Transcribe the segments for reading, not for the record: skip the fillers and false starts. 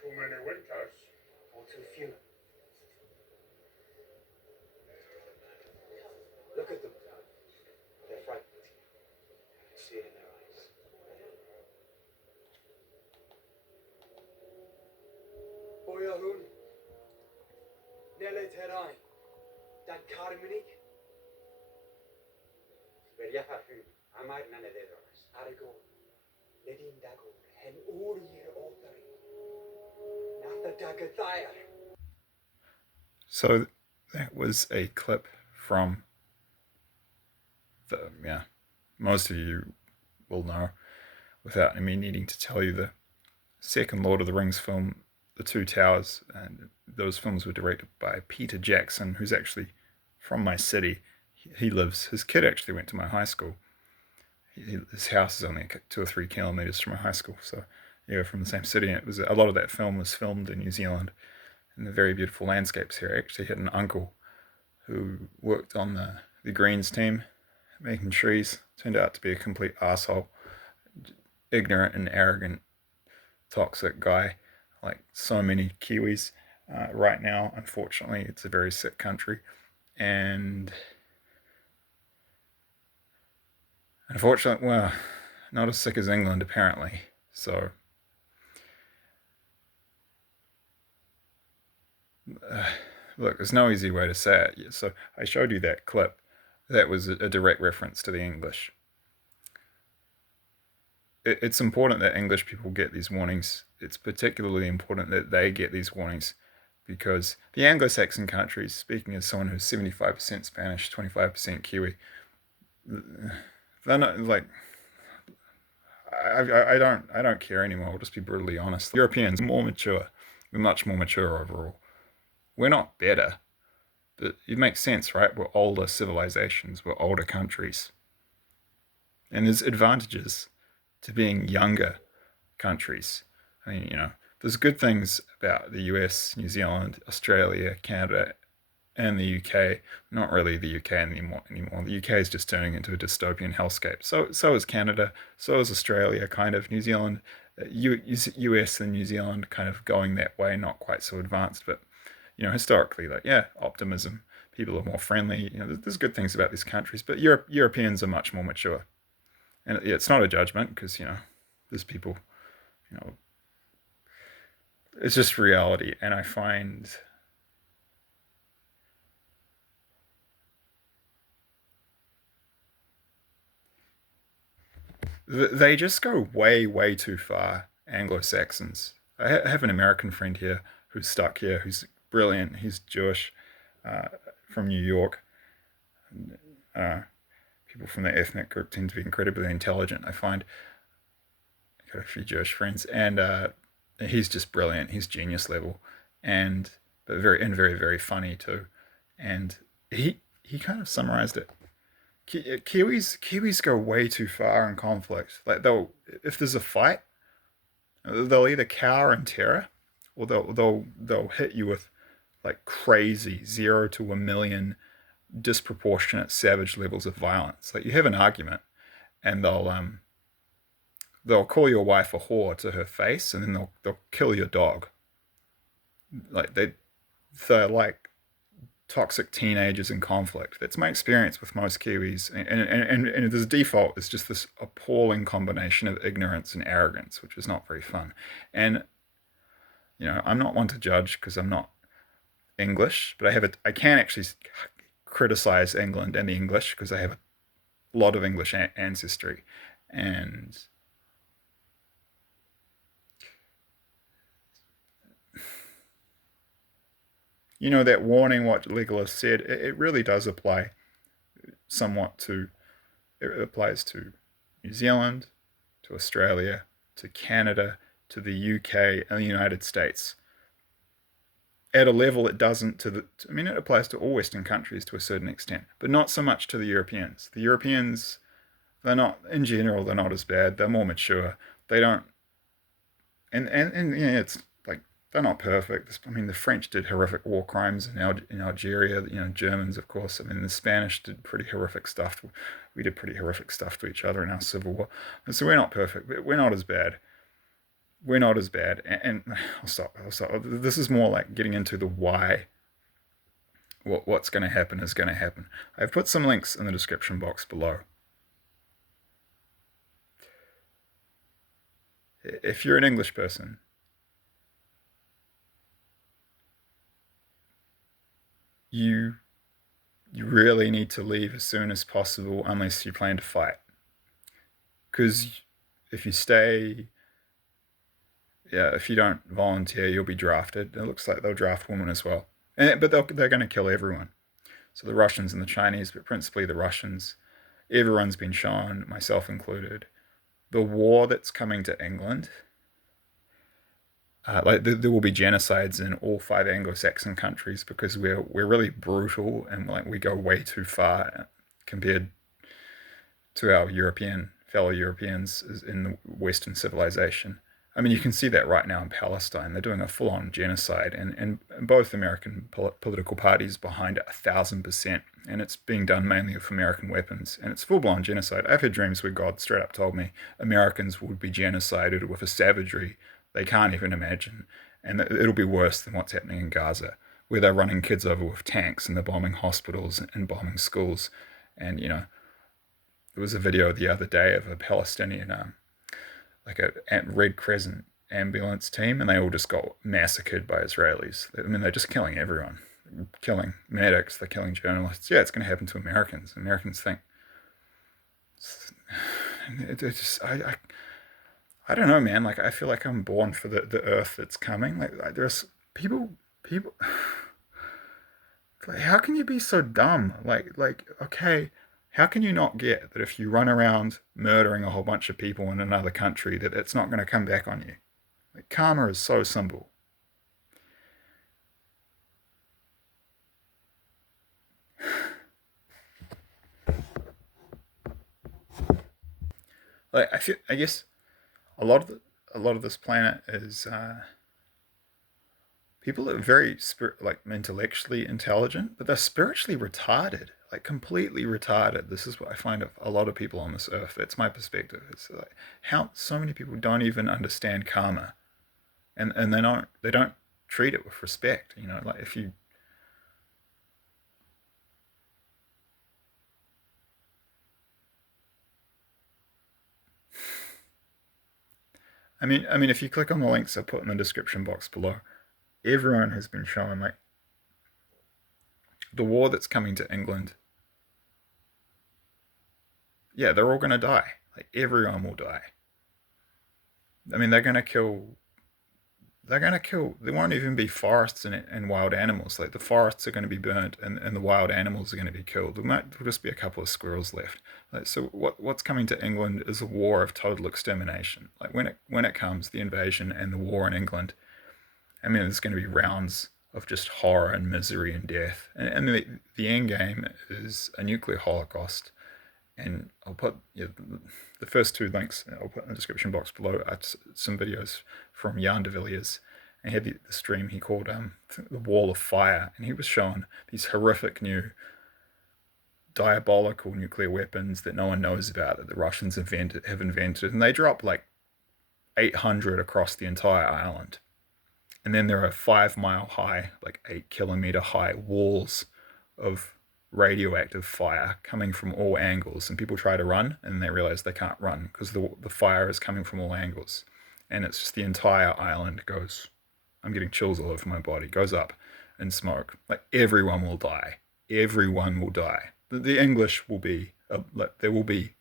Too many winters. Or too few. Look at them. They're frightened. I see it in their eyes. Boyahun. Nele Terai. Dan Kariminik. Veriafahun. Amar Nanederos. Aragon. Nedin Dagon. Hen Urir Otari. Natha Dagathire. So that was a clip from most of you will know without me needing to tell you, the second Lord of the Rings film, The Two Towers, and those films were directed by Peter Jackson, who's actually from my city. His kid actually went to my high school. His house is only 2 or 3 kilometers from my high school, so yeah, from the same city. And a lot of that film was filmed in New Zealand, and the very beautiful landscapes here. I actually had an uncle who worked on the greens team, making trees. Turned out to be a complete asshole, ignorant and arrogant, toxic guy, like so many Kiwis right now. Unfortunately, it's a very sick country, and unfortunately, well, not as sick as England apparently. So look, there's no easy way to say it. So I showed you that clip. That was a direct reference to the English. It's important that English people get these warnings. It's particularly important that they get these warnings because the Anglo-Saxon countries, speaking as someone who's 75% Spanish, 25% Kiwi, they're not like, I don't care anymore. I'll just be brutally honest. Europeans are more mature. We're much more mature overall. We're not better. But it makes sense, right? We're older civilizations. We're older countries. And there's advantages to being younger countries. I mean, there's good things about the US, New Zealand, Australia, Canada, and the UK. Not really the UK anymore. The UK is just turning into a dystopian hellscape. So is Canada. So is Australia, kind of. New Zealand, US and New Zealand kind of going that way, not quite so advanced, but historically, optimism. People are more friendly. There's good things about these countries, but Europeans are much more mature. And it's not a judgment because, there's people, it's just reality. And I find they just go way, way too far, Anglo-Saxons. I have an American friend here who's stuck here, who's brilliant. He's Jewish, from New York. People from the ethnic group tend to be incredibly intelligent, I find. I've got a few Jewish friends, and he's just brilliant. He's genius level, but very, very funny too. And he kind of summarized it. Kiwis go way too far in conflict. Like if there's a fight, they'll either cower in terror, or they'll hit you with like crazy 0 to 1,000,000 disproportionate savage levels of violence. Like you have an argument, and they'll call your wife a whore to her face, and then they'll kill your dog. Like they're like toxic teenagers in conflict. That's my experience with most Kiwis, and the default is just this appalling combination of ignorance and arrogance, which is not very fun. And I'm not one to judge because I'm not English, but I can actually criticize England and the English because I have a lot of English ancestry. And that warning, what Legolas said, it really does apply somewhat it applies to New Zealand, to Australia, to Canada, to the UK, and the United States. At a level it doesn't it applies to all Western countries to a certain extent, but not so much to the Europeans. The Europeans, in general, they're not as bad. They're more mature. They don't, and it's like, they're not perfect. The French did horrific war crimes in Algeria. Germans, of course. The Spanish did pretty horrific stuff. We did pretty horrific stuff to each other in our civil war. And so we're not perfect, but we're not as bad. we're not as bad. And I'll stop. This is more like getting into the why. What's going to happen is going to happen. I've put some links in the description box below. If you're an English person, you really need to leave as soon as possible unless you plan to fight. Because if you stay, yeah, if you don't volunteer, you'll be drafted. It looks like they'll draft women as well. But they're going to kill everyone. So the Russians and the Chinese, but principally the Russians. Everyone's been shown, myself included. The war that's coming to England, there will be genocides in all 5 Anglo-Saxon countries because we're really brutal and like we go way too far compared to our fellow Europeans in the Western civilization. I mean, you can see that right now in Palestine. They're doing a full-on genocide, and both American political parties behind it 1,000%, and it's being done mainly with American weapons, and it's full-blown genocide. I've had dreams where God straight up told me Americans would be genocided with a savagery they can't even imagine, and it'll be worse than what's happening in Gaza, where they're running kids over with tanks and they're bombing hospitals and bombing schools. And there was a video the other day of a Palestinian like a Red Crescent ambulance team, and they all just got massacred by Israelis. I mean, they're just killing everyone. They're killing medics, they're killing journalists. Yeah, it's going to happen to Americans. Americans think. I don't know, man. Like, I feel like I'm born for the earth that's coming. Like there's people. Like, how can you be so dumb? Okay, how can you not get that if you run around murdering a whole bunch of people in another country, that it's not going to come back on you? Like, karma is so simple. Like, I guess a lot of this planet is people are very intellectually intelligent, but they're spiritually retarded, like completely retarded. This is what I find of a lot of people on this earth. That's my perspective. It's like how so many people don't even understand karma, and they don't treat it with respect. Like if you. I mean, if you click on the links I put in the description box below, everyone has been shown like the war that's coming to England. Yeah, they're all going to die. Like everyone will die. I mean, they're going to kill. They're going to kill. There won't even be forests and wild animals. Like the forests are going to be burnt, and the wild there'll just be a couple of squirrels left. Like, so what's coming to England is a war of total extermination. Like when it comes, the invasion and the war in England. I mean, there's going to be rounds of just horror and misery and death. And the end game is a nuclear holocaust. And I'll put the first 2 links I'll put in the description box below are some videos from Jan de Villiers. And he had the stream he called The Wall of Fire. And he was showing these horrific new diabolical nuclear weapons that no one knows about that the Russians have invented. And they drop like 800 across the entire island. And then there are 5-mile high, like 8-kilometer high walls of radioactive fire coming from all angles, and people try to run and they realize they can't run because the fire is coming from all angles, and it's just the entire island goes. I'm getting chills all over my body. Goes up in smoke. Like everyone will die. Everyone will die. The English will be the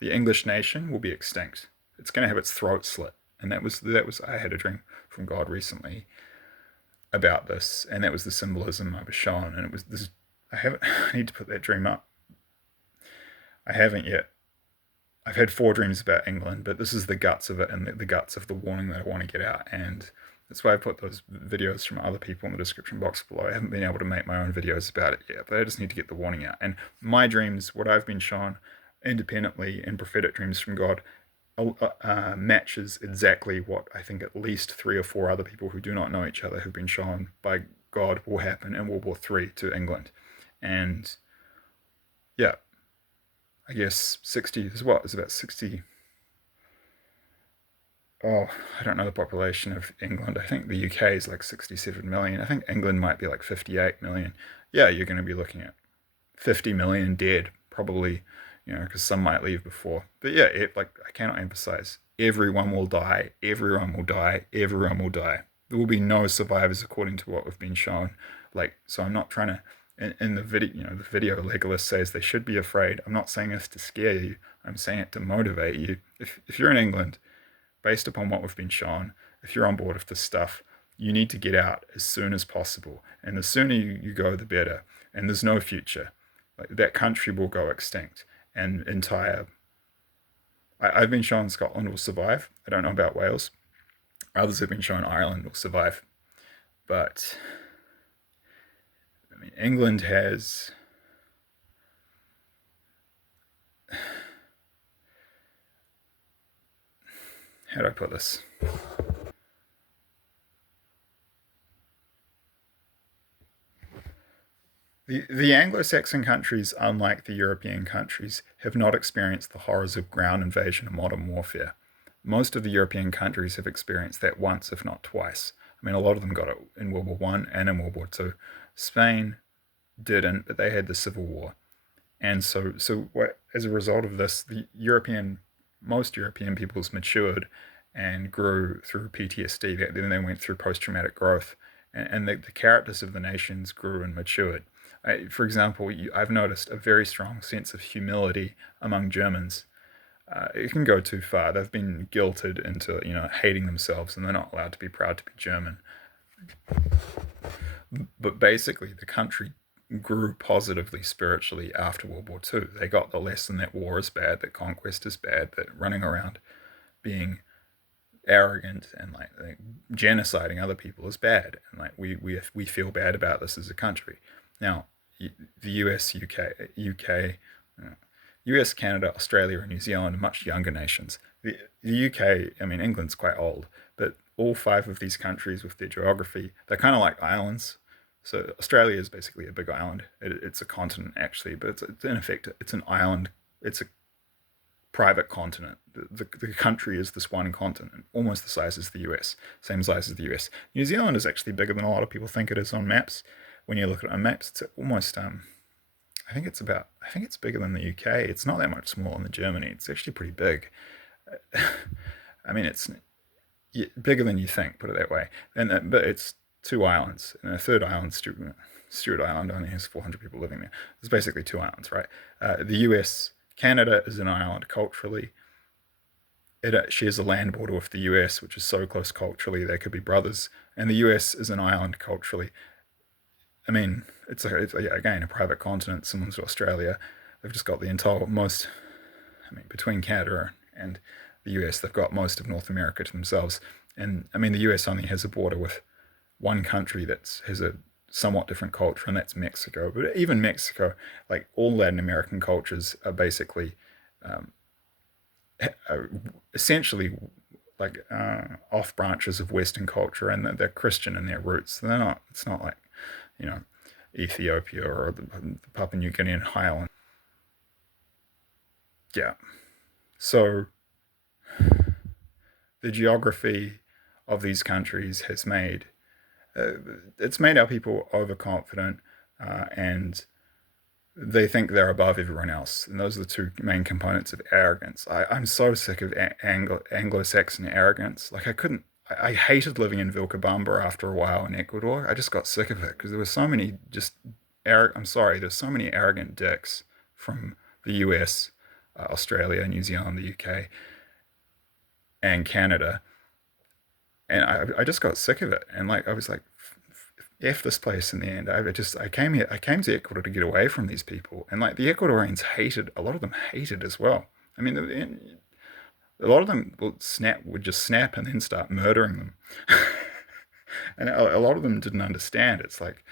English nation will be extinct. It's going to have its throat slit, and that was I had a dream from God recently about this, and that was the symbolism I was shown, and it was this. I need to put that dream up. I haven't yet. I've had 4 dreams about England, but this is the guts of it and the guts of the warning that I want to get out. And that's why I put those videos from other people in the description box below. I haven't been able to make my own videos about it yet, but I just need to get the warning out. And my dreams, what I've been shown independently in prophetic dreams from God, matches exactly what I think at least 3 or 4 other people who do not know each other have been shown by God will happen in World War III to England. And yeah, I guess 60 is what? It's about 60 oh, I don't know the population of England. I think the UK is like 67 million. I think England might be like 58 million. Yeah, you're going to be looking at 50 million dead, probably, because some might leave before. But yeah, like I cannot emphasize, everyone will die, everyone will die, everyone will die. There will be no survivors according to what we've been shown. Like, so I'm not trying to. In the video, the video Legolas says they should be afraid. I'm not saying this to scare you. I'm saying it to motivate you. If you're in England, based upon what we've been shown, if you're on board with this stuff, you need to get out as soon as possible. And the sooner you go, the better. And there's no future. Like, that country will go extinct. And I've been shown Scotland will survive. I don't know about Wales. Others have been shown Ireland will survive. But, I mean, England has... How do I put this? The Anglo-Saxon countries, unlike the European countries, have not experienced the horrors of ground invasion and modern warfare. Most of the European countries have experienced that once, if not twice. I mean, a lot of them got it in World War I and in World War II. Spain didn't, but they had the Civil War. And so as a result of this, most European peoples matured and grew through PTSD. Then they went through post-traumatic growth, and the characters of the nations grew and matured. For example, I've noticed a very strong sense of humility among Germans. It can go too far. They've been guilted into hating themselves, and they're not allowed to be proud to be German. But basically, the country grew positively spiritually after World War II. They got the lesson that war is bad, that conquest is bad, that running around being arrogant and like genociding other people is bad, and like we feel bad about this as a country. Now, the US, Canada, Australia, and New Zealand are much younger nations. The UK, I mean, England's quite old, but all 5 of these countries with their geography, they're kind of like islands. So Australia is basically a big island. It's a continent, actually, but it's in effect, it's an island. It's a private continent. The country is this one continent, almost the size as the US, same size as the US. New Zealand is actually bigger than a lot of people think it is on maps. When you look at it on maps, it's almost, I think it's bigger than the UK. It's not that much smaller than Germany. It's actually pretty big. I mean, it's bigger than you think, put it that way. But it's 2 islands, and a third island, Stewart Island, only has 400 people living there. It's basically 2 islands, right? The US, Canada is an island culturally. It shares a land border with the US, which is so close culturally they could be brothers. And the US is an island culturally. I mean, it's again a private continent similar to Australia. They've just got between Canada and the US, they've got most of North America to themselves. And I mean, the US only has a border with one country that has a somewhat different culture, and that's Mexico. But even Mexico, like all Latin American cultures, are basically essentially like off branches of Western culture, and they're Christian in their roots. They're not. It's not like Ethiopia or the Papua New Guinean Highland. Yeah. So the geography of these countries has made our people overconfident, and they think they're above everyone else. And those are the 2 main components of arrogance. I'm so sick of Anglo-Saxon arrogance. Like, I hated living in Vilcabamba after a while in Ecuador. I just got sick of it because there were so many there's so many arrogant dicks from the US, Australia, New Zealand, the UK, and Canada. And I just got sick of it. And like, I was like, F this place in the end. I came to Ecuador to get away from these people. And like, the Ecuadorians a lot of them hated as well. I mean, a lot of them would just snap and then start murdering them. And a lot of them didn't understand. It's like,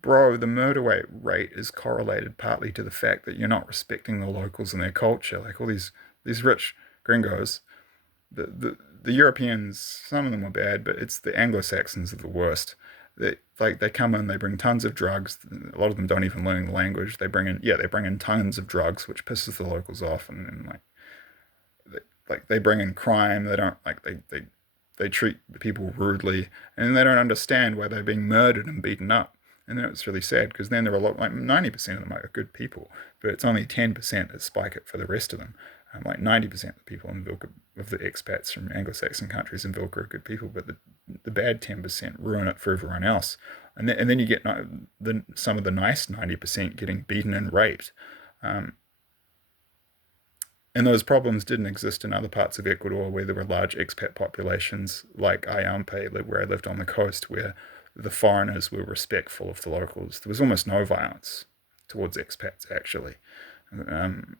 bro, the murder rate is correlated partly to the fact that you're not respecting the locals and their culture. Like all these rich gringos, the Europeans, some of them were bad, but it's the Anglo-Saxons are the worst. They come in, they bring tons of drugs. A lot of them don't even learn the language. They bring in tons of drugs, which pisses the locals off, and like like they bring in crime. They don't like they treat people rudely, and they don't understand why they're being murdered and beaten up. And then it's really sad because then there are a lot, like 90% of them are good people, but it's only 10% that spike it for the rest of them. Like 90% of the people in Vilka, of the expats from Anglo-Saxon countries in Vilka are good people, but the bad 10% ruin it for everyone else. And then you get some of the nice 90% getting beaten and raped. Um, and those problems didn't exist in other parts of Ecuador where there were large expat populations, like Ayampe, where I lived on the coast, where the foreigners were respectful of the locals. There was almost no violence towards expats, actually. Um,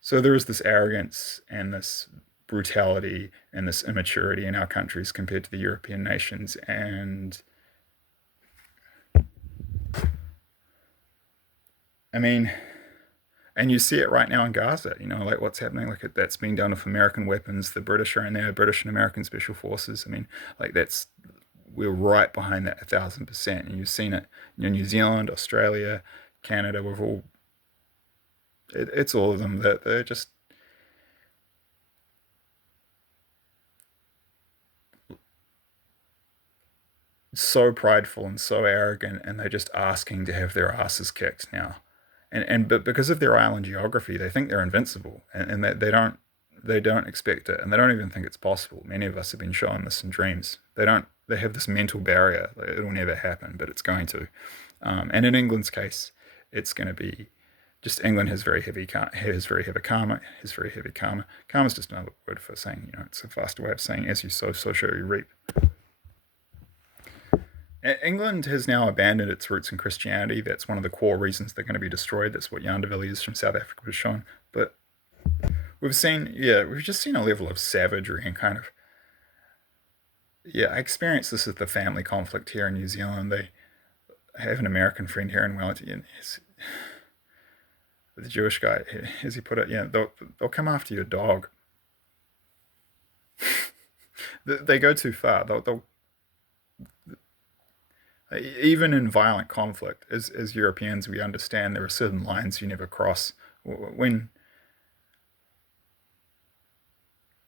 so there is this arrogance and this brutality and this immaturity in our countries compared to the European nations. And I mean, and you see it right now in Gaza, like what's happening, like that's being done with American weapons. The British are in there, British and American special forces. I mean, like we're right behind that 1,000%. And you've seen it, New Zealand, Australia, Canada, it's all of them. They're just so prideful and so arrogant, and they're just asking to have their asses kicked now. But because of their island geography, they think they're invincible, and they don't expect it, and they don't even think it's possible. Many of us have been shown this in dreams. They have this mental barrier. It'll never happen, but it's going to. And in England's case, it's going to be just England has very heavy karma. Karma is just another word for saying, it's a faster way of saying as you sow, so shall you reap. England has now abandoned its roots in Christianity. That's one of the core reasons they're going to be destroyed. That's what Jan de Villiers from South Africa was shown. But we've just seen a level of savagery and kind of, I experienced this with the family conflict here in New Zealand. I have an American friend here in Wellington. The Jewish guy, as he put it, they'll come after your dog. They go too far. They'll even in violent conflict, as Europeans, we understand there are certain lines you never cross. When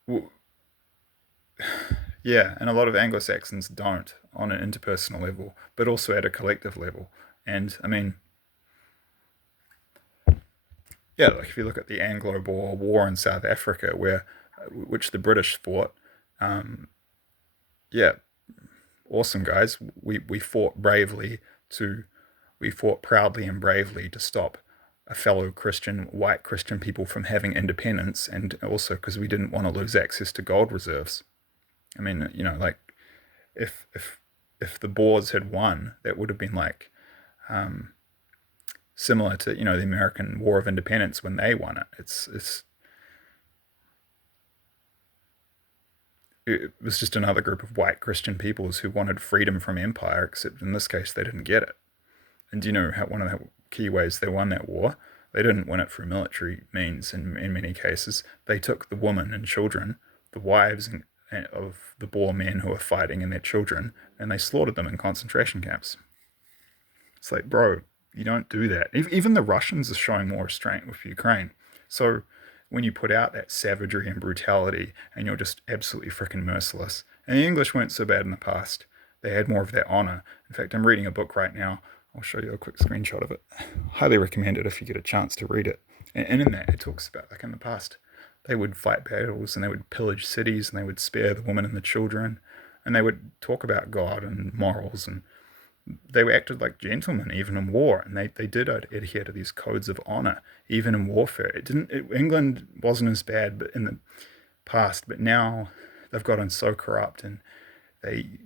and a lot of Anglo-Saxons don't on an interpersonal level, but also at a collective level. And I mean, like if you look at the Anglo-Boer War in South Africa, which the British fought, awesome guys. We fought proudly and bravely to stop a fellow white Christian people from having independence, and also because we didn't want to lose access to gold reserves. I mean, like if the Boers had won, that would have been like similar to the American War of Independence when they won it. It was just another group of white Christian peoples who wanted freedom from empire, except in this case they didn't get it. And do you know how one of the key ways they won that war? They didn't win it through military means in many cases. They took the women and children, the wives of the Boer men who were fighting and their children, and they slaughtered them in concentration camps. It's like, bro, you don't do that. Even the Russians are showing more restraint with Ukraine. So when you put out that savagery and brutality and you're just absolutely freaking merciless. And the English weren't so bad in the past. They had more of that honor. In fact, I'm reading a book right now. I'll show you a quick screenshot of it. Highly recommend it if you get a chance to read it. And in that, it talks about, like in the past, they would fight battles and they would pillage cities and they would spare the women and the children. And they would talk about God and morals, and they acted like gentlemen even in war, and they did adhere to these codes of honor even in warfare. England wasn't as bad but in the past, but now they've gotten so corrupt, and they've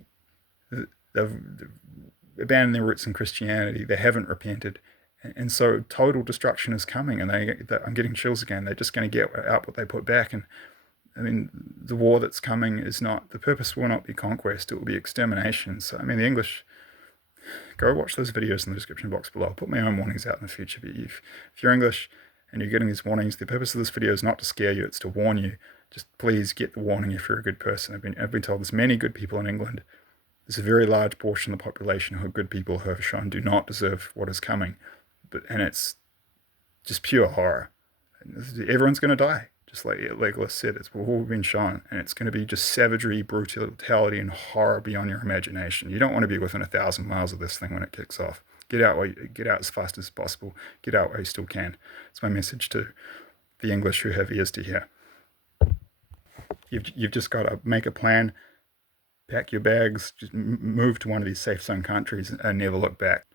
abandoned their roots in Christianity. They haven't repented, and so total destruction is coming. And I'm getting chills again. They're just going to get out what they put back. And I mean, the war that's coming the purpose will not be conquest, it will be extermination. So I mean, the English, go watch those videos in the description box below. I'll put my own warnings out in the future. But if you're English and you're getting these warnings, the purpose of this video is not to scare you, it's to warn you. Just please get the warning if you're a good person. I've been told there's many good people in England. There's a very large portion of the population who are good people who have shown do not deserve what is coming. And it's just pure horror. Everyone's going to die. Just like Legolas said, it's what we've been shown, and it's going to be just savagery, brutality, and horror beyond your imagination. You don't want to be within 1,000 miles of this thing when it kicks off. Get out as fast as possible. Get out while you still can. It's my message to the English who have ears to hear. You've just got to make a plan, pack your bags, just move to one of these safe zone countries, and never look back.